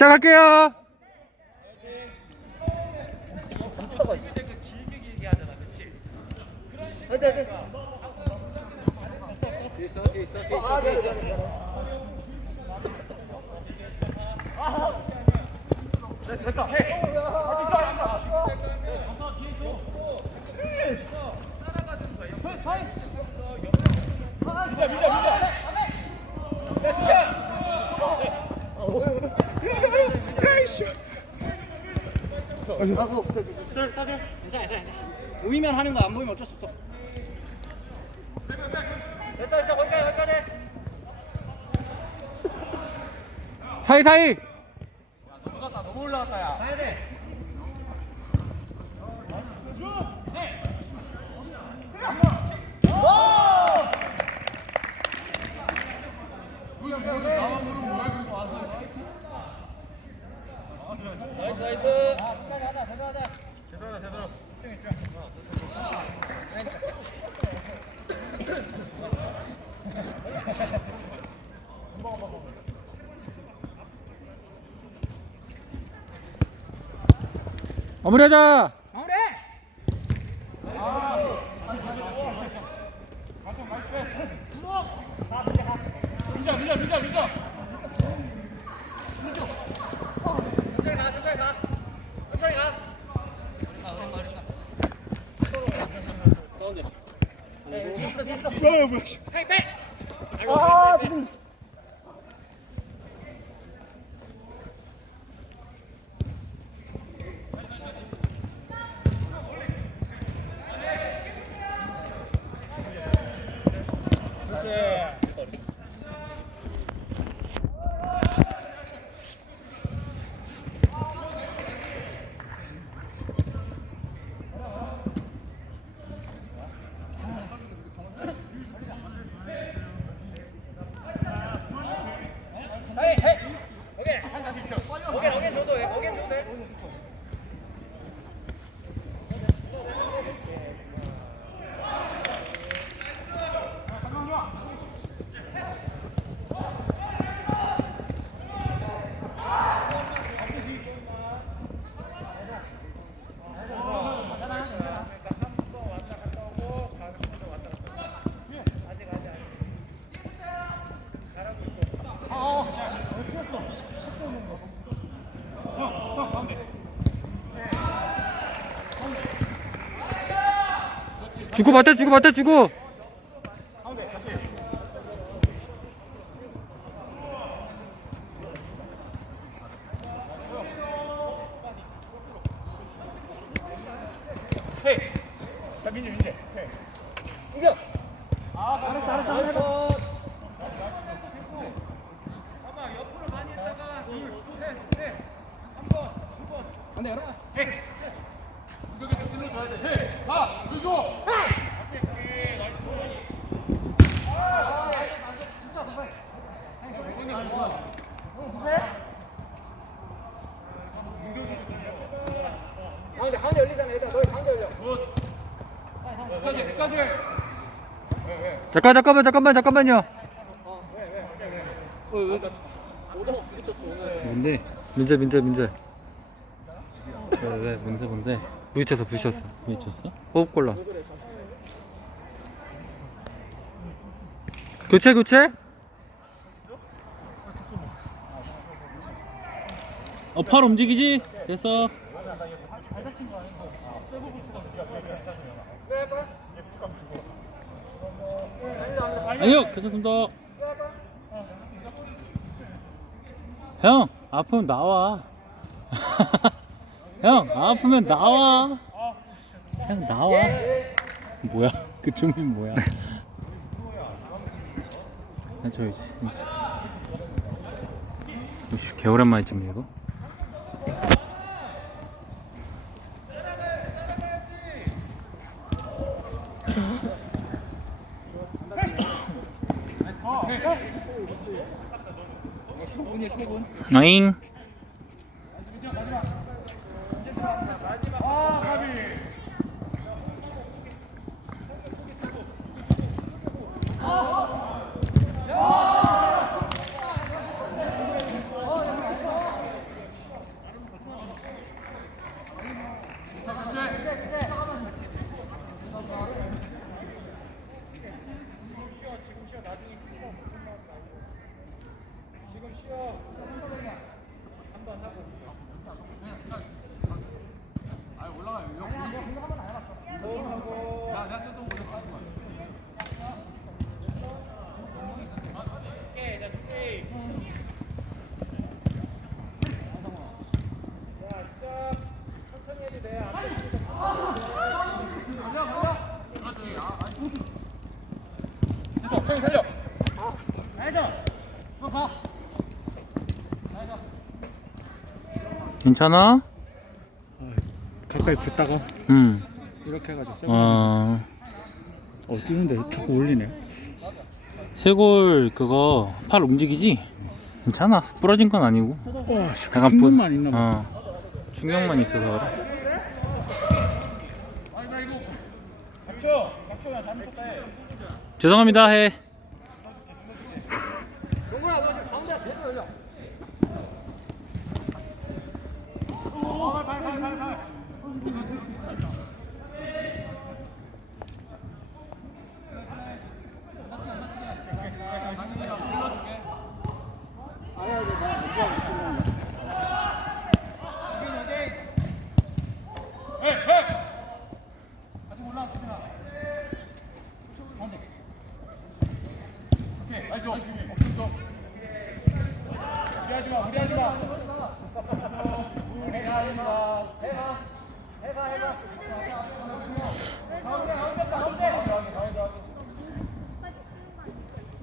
시작할게요. 괜찮아, 괜찮아, 괜찮아. 보이면 하는 거 안 보이면 어쩔 수 없어. 됐어, 됐어, 거기까지, 거기까지. 사이 사이. 너무 올라갔다, 야. 가야 돼. 나이스, 나이스. 끝까지 하자, 제대로 하자. 마무리하자. 마무리! 천천히 가, 천천히 가. 천천히 가. 헤이, 백! 아, 헤이, 헤이. 오케이. 오케이, 오케이, 줘도 돼. 오케이, 줘도 돼. 주고 받대 주고 받대 주고. 이겨. 아, 잘했어, 잘했어. 안 돼, 열어. 가운데, 가운데 열리잖아, 얘들아. 너희 가운데 열려. 잠깐 잠깐만 잠깐만 잠깐만요. 뭔데? 민재 민재 민재. 왜왜 뭔데 뭔데? 부딪혔어 부딪혔어. 미쳤어? 호흡 곤란. 교체 교체? 어, 팔 움직이지? 됐어. 아니요, 괜찮습니다. 형, 아프면 나와. 형, 아프면 나와. 형, 나와. 뭐야? 그 주민 뭐야? 해줘야지. 이씨 개오랜만에 찍네 이거. 나잉. 괜찮아? 가까이 붙다가 응. 이렇게 해가지고 세고 어. 어 뛰는데 자꾸 올리네 쇄골 그거 팔 움직이지? 괜찮아. 부러진 건 아니고. 와 씨, 약간 충분만 있나 봐 어. 충격만 있어서 그래. 죄송합니다 해. ไปไปไปไป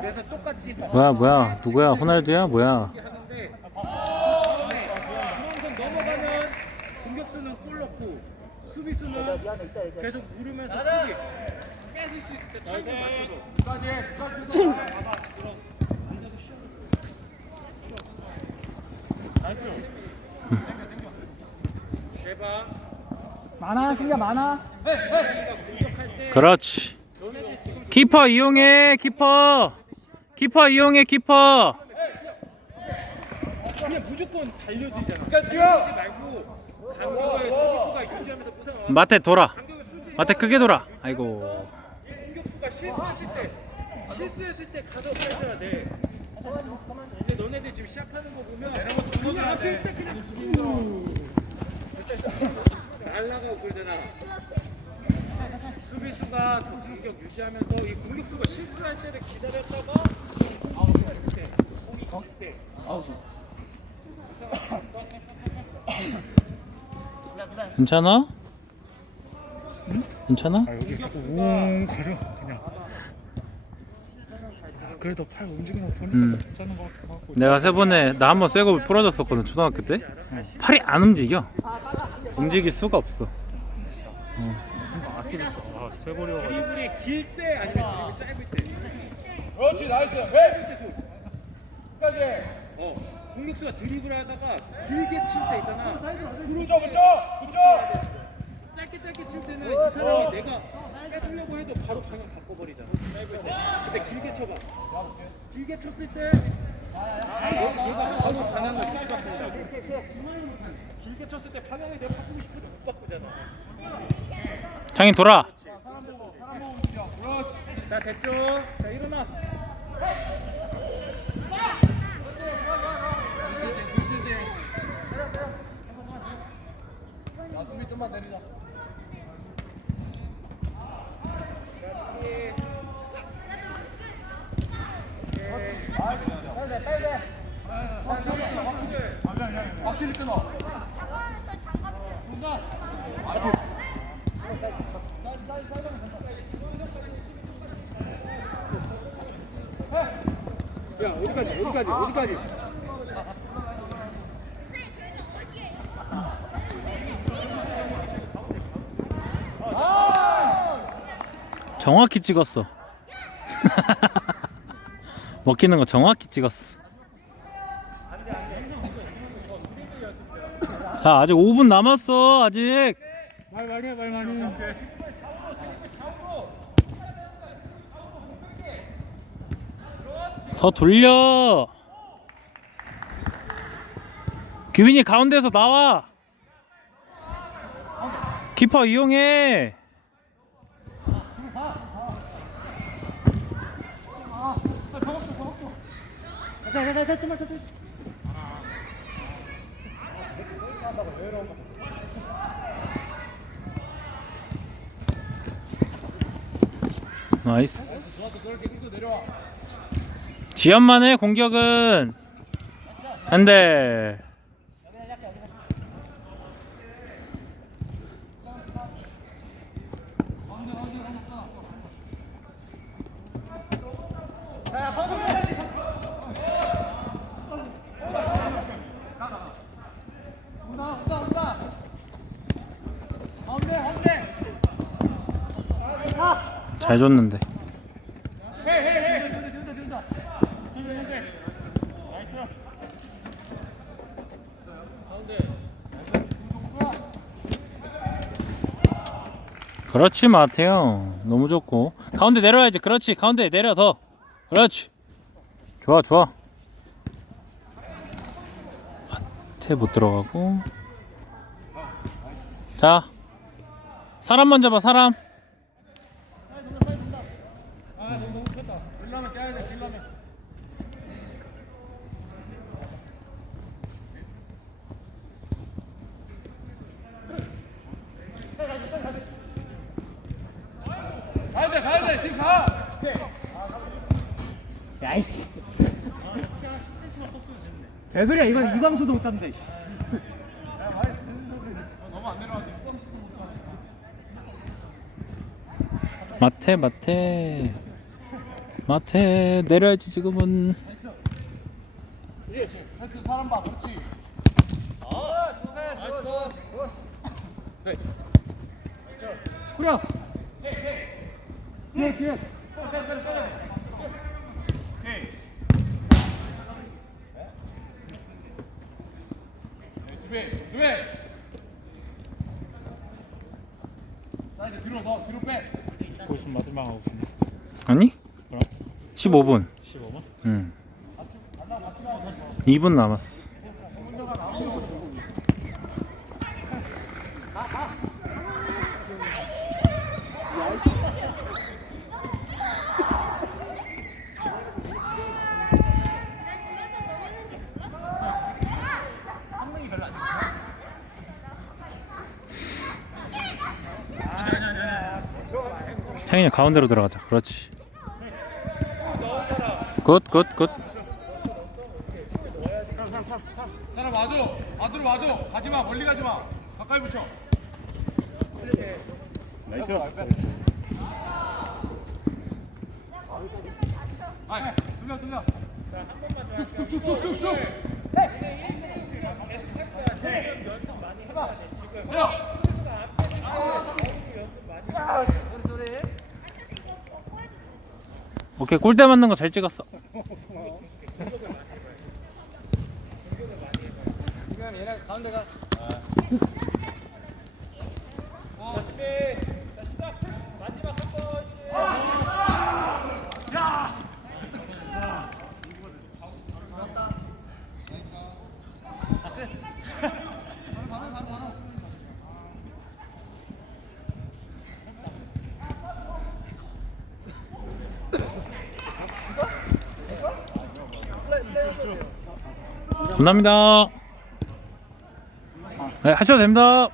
그래서 똑같이 뭐야 뭐야? 누구야? 호날두야? 뭐야? 하는데 네, 중앙선 넘어가면 공격수는 골 넣고 수비수는 계속 누르면서 수비. 뺏을 수 있을 때 타이밍 맞춰서. 대박. 많아 신기가 많아. 공격할 때 그렇지. 키퍼 이용해 키퍼. 키퍼 이용해 키퍼. 그냥 무조건 달려들잖아. 달려들지 말고 간격을 수비수가 유지하면서 부상 안 마태 돌아. 마태 크게 돌아. 아이고. 공격수가 실수했을 때 실수했을 때 가서 빼줘야 돼. 근데 너네들 지금 시작하는 거 보면 그냥 앞에 있다 그냥 날라가고 그러잖아. 수비수가 그 공격 유지하면서 이 공격수가 실수할 때를 기다렸다가 이렇게 공이 때 괜찮아? 괜찮아? 아 여기 자꾸 웅 거려 그냥 아, 그래도 팔 움직이는 거 보니까 음. 괜찮은 거 같고 내가 세 번에 나 한 번 쇠고 부러졌었거든 초등학교 때. 팔이 안 움직여. 움직일 수가 없어. 아찔했어 아 쇠고리여가지고 드리블이 길 때 아니면 드리블 짧을 때. 그렇지 나이스 짧을 때 손. 끝까지. 어. 공격수가 드리블 하다가 길게 칠 때 있잖아. 그렇죠 그렇죠 그렇죠 짧게 짧게 칠 때는 이 사람이 내가 뺏으려고 해도 바로 방향 바꿔버리잖아. 짧을 때. 근데 길게 쳐봐. 길게 쳤을 때 얘- 얘가 바로 방향을 못 바꾸잖아. 길게 쳤을 때 방향을 내가 바꾸고 싶어도 못 바꾸잖아. 창인 돌아. 자 됐죠? 자 일어나. 수비 좀만 내리자 확실히 끊어 야 어디까지 어디까지 어디까지 정확히 찍었어. 먹히는 거 정확히 찍었어. 자, 아직 5분 남았어. 아직. 말 많이 해, 말 많이 해. 더 돌려. 규빈이 가운데서 나와. 키퍼 이용해. 나이스. 지연만의 공격은 안돼. 잘 줬는데. 그렇지 마태형 너무 좋고. 가운데 내려야지. 그렇지. 가운데 내려 더. 그렇지. 좋아 좋아. 마태 못 들어가고. 자. 사람 먼저 봐 사람 가야 돼 가야 돼. 지금 가. 개소리야, 이건 이광수도 못 잡는데. 마태 마태. 마태 내려야지 지금은. 사람 봐 그렇지 후려. 뒤에, 뒤에. 수비 수비 자 이제 뒤로 더 뒤로 빼 보이스 마지막 아웃. 아니 그럼? 15분 15만? 응 2분 남았어 창인이 가운데로 들어가자 그렇지 굿 굿 굿 사람 와줘 와드로 와줘 가지 마 멀리 가지 마 가까이 붙여 나이스. 아이 돌려 돌려 쭉쭉쭉쭉쭉 해봐 오케이 골대 맞는 거 잘 찍었어 감사합니다 네 하셔도 됩니다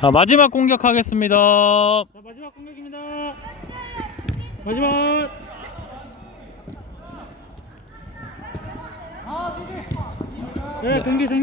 자 마지막 공격하겠습니다 자, 마지막 공격입니다. 마지막. 네, 경기 종료.